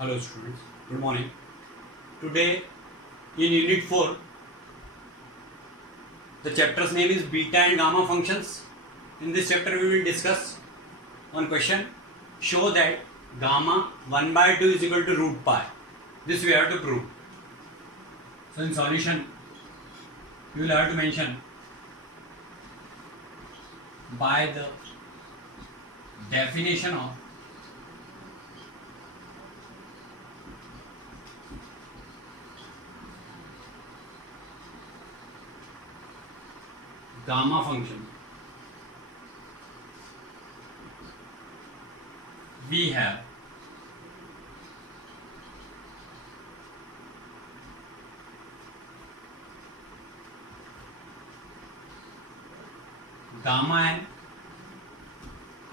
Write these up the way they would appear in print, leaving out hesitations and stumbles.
Hello students, good morning. Today in Unit 4, the chapter's name is Beta and Gamma Functions. In this chapter we will discuss one question. Show that gamma 1 by 2 is equal to root pi. This we have to prove. So in solution, you will have to mention by the definition of gamma function, we have gamma n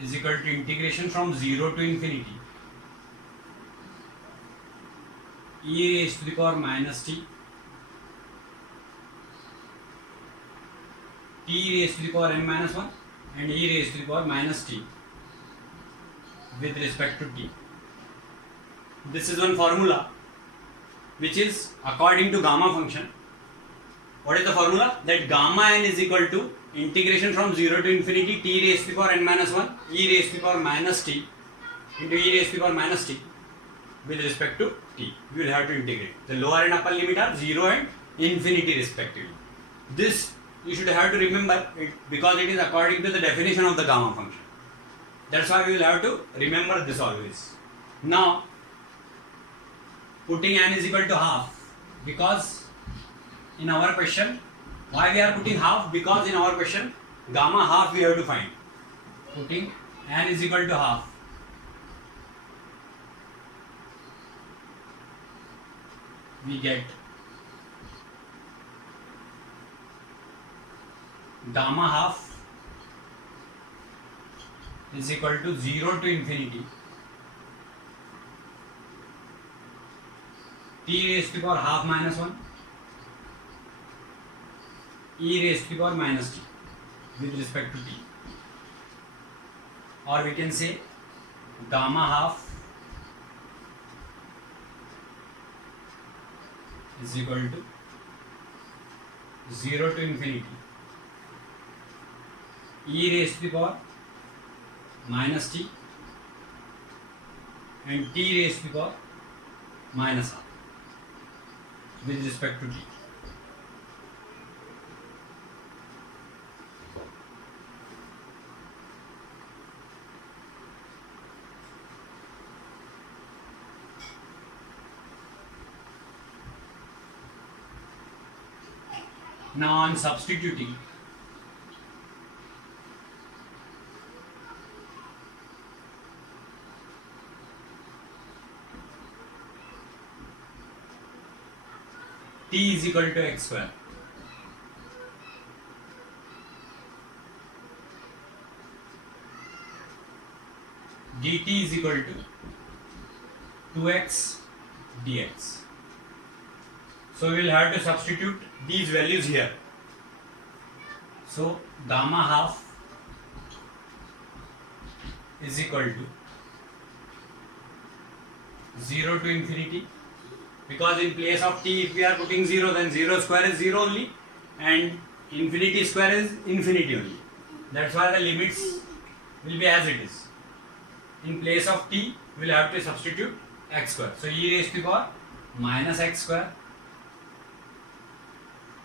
is equal to integration from 0 to infinity e raised to the power minus t raised to the power m minus 1 and e raised to the power minus t with respect to t. This is one formula which is according to gamma function. What is the formula? That gamma n is equal to integration from 0 to infinity t raised to the power n minus 1 e raised to the power minus t into e raised to the power minus t with respect to t. We will have to integrate. The lower and upper limit are 0 and infinity respectively. This you should have to remember it because it is according to the definition of the gamma function. That's why we will have to remember this always. Now, putting n is equal to half, because in our question, why we are putting half? Because in our question, gamma half we have to find. Putting n is equal to half, we get gamma half is equal to 0 to infinity t raised to the power half minus 1 e raised to the power minus t with respect to t, or we can say gamma half is equal to 0 to infinity e raised to the power minus t and t raised to the power minus half with respect to t. Now on substituting, t is equal to x square. Dt is equal to 2x dx. So we will have to substitute these values here. So gamma half is equal to 0 to infinity, because in place of t if we are putting 0, then 0 square is 0 only and infinity square is infinity only. That's why the limits will be as it is. In place of t we will have to substitute x square. So e raised to the power minus x square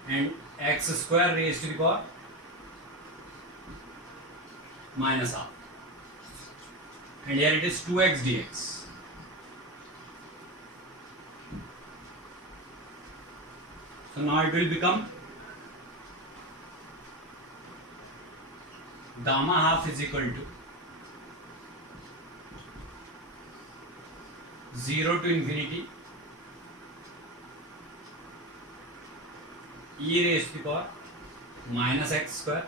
and x square raised to the power minus half, and here it is 2x dx. So now it will become gamma half is equal to 0 to infinity e raised to the power minus x square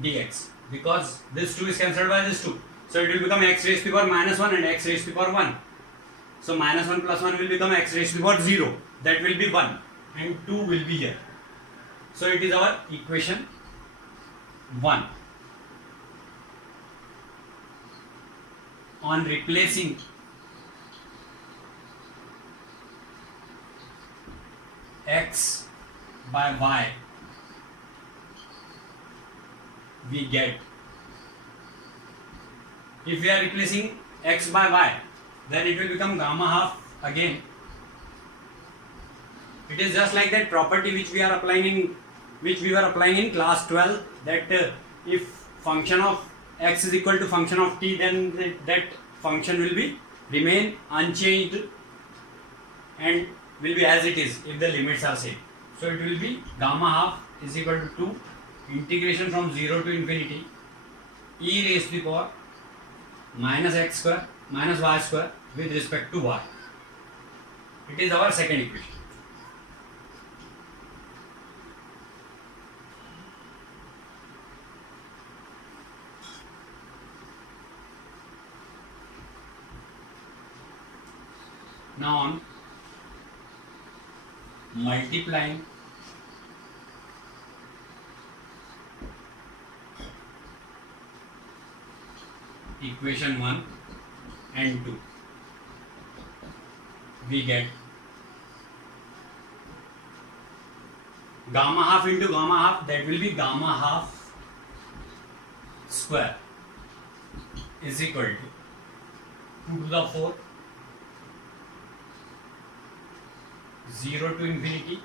dx, because this 2 is cancelled by this 2. So it will become x raised to the power minus 1 and x raised to the power 1. So minus 1 plus 1 will become x raised to the power 0. That will be 1 and 2 will be here. So it is our equation 1. on replacing x by y, we get, if we are replacing x by y, then it will become gamma half again. It is just like that property which we were applying in class 12, that if function of x is equal to function of t, then that function will be remain unchanged and will be as it is if the limits are same. So it will be gamma half is equal to 2 integration from 0 to infinity e raised to the power minus x square minus y square with respect to y. It is our second equation. Now on multiplying equation 1 and 2, we get gamma half into gamma half, that will be gamma half square is equal to 2 to the 4 0 to infinity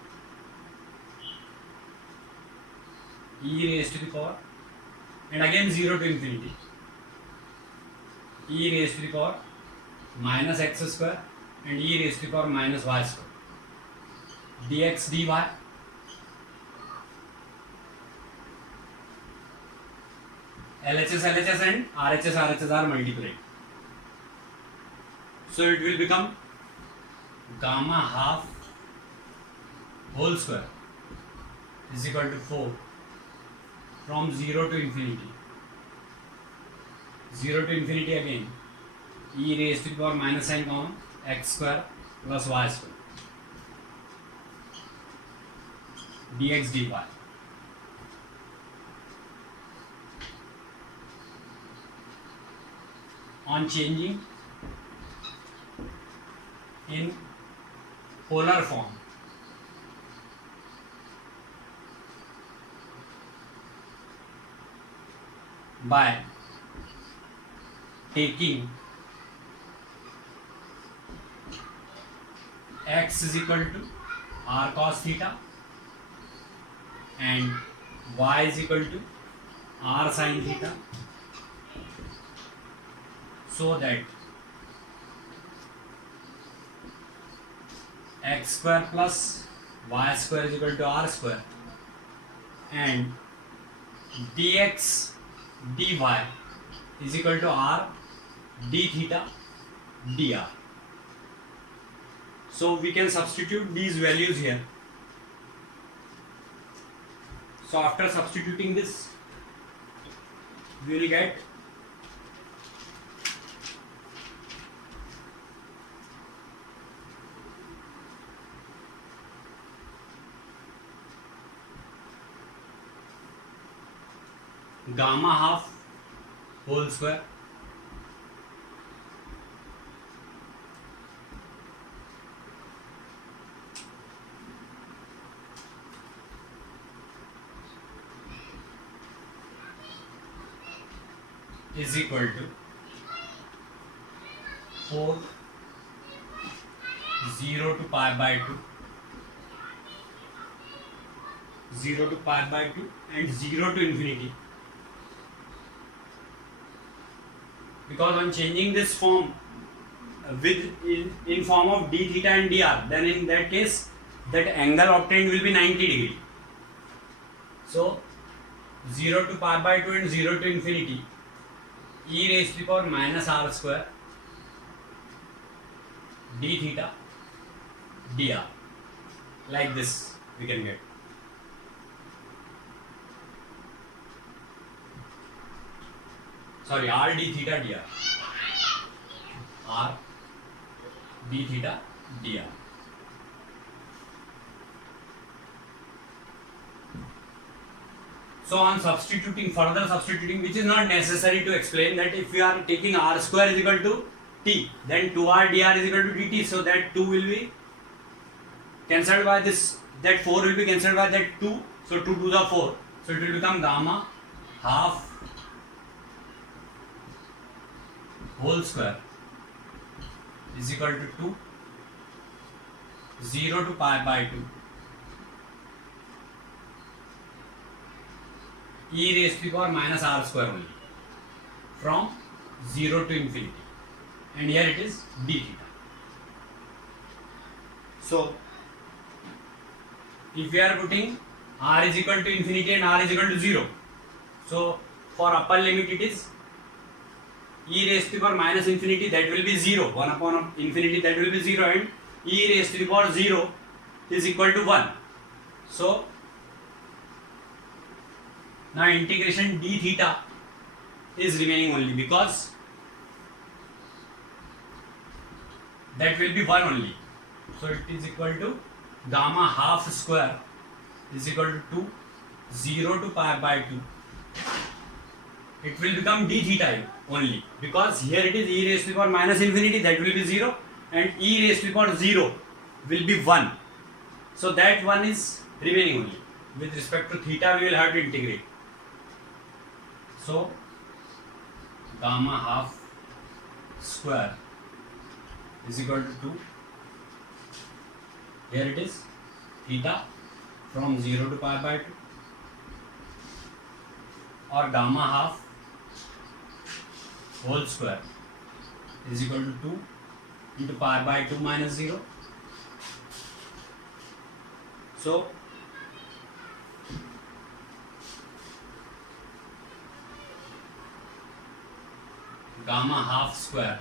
e raised to the power, and again 0 to infinity e raised to the power minus x square and e raised to the power minus y square dx dy. LHS and RHS are multiplied. So it will become gamma half whole square is equal to 4 from 0 to infinity. 0 to infinity again e raised to the power minus sign common x square plus y square dx dy. On changing in polar form, by taking x is equal to r cos theta and y is equal to r sin theta, so that x square plus y square is equal to r square and dx dy is equal to r d theta dr. So we can substitute these values here. So after substituting this, we will get gamma half whole square is equal to 4 0 to pi by 2 0 to pi by 2 and 0 to infinity. Because I'm changing this form in form of d theta and dr, then in that case that angle obtained will be 90 degree. So 0 to pi by 2 and 0 to infinity e raised to the power minus r square d theta dr, like this we can get. Sorry, r d theta dr, r d theta dr. So on further substituting, which is not necessary to explain, that if we are taking r square is equal to t, then 2r dr is equal to dt, so that 2 will be cancelled by this, that 4 will be cancelled by that 2, so 2 to the 4, so it will become gamma half whole square is equal to 2, 0 to pi by 2, e raised to the power minus r square only, from 0 to infinity, and here it is d theta. So if we are putting r is equal to infinity and r is equal to 0, so for upper limit it is e raised to the power minus infinity, that will be 0, 1 upon infinity, that will be 0, and e raised to the power 0 is equal to 1. So now integration d theta is remaining only, because that will be 1 only. So it is equal to gamma half square is equal to 2, 0 to pi by 2. It will become d theta only, because here it is e raised to the power minus infinity, that will be 0, and e raised to the power 0 will be 1. So that 1 is remaining only. With respect to theta, we will have to integrate. So gamma half square is equal to 2. Here it is theta from 0 to pi by 2, or gamma half whole square is equal to 2 into pi by 2 minus 0. So gamma half square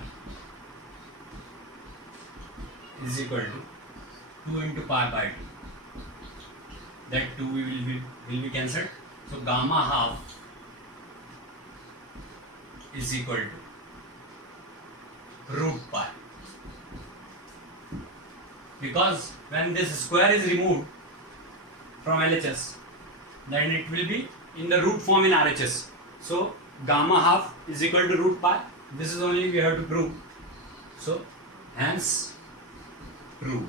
is equal to 2 into pi by 2. That 2 will be cancelled. So gamma half is equal to root pi. Because when this square is removed from LHS, then it will be in the root form in RHS. So gamma half is equal to root pi. This is only we have to prove. So hence proved.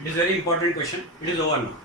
It is very important question. It is over now.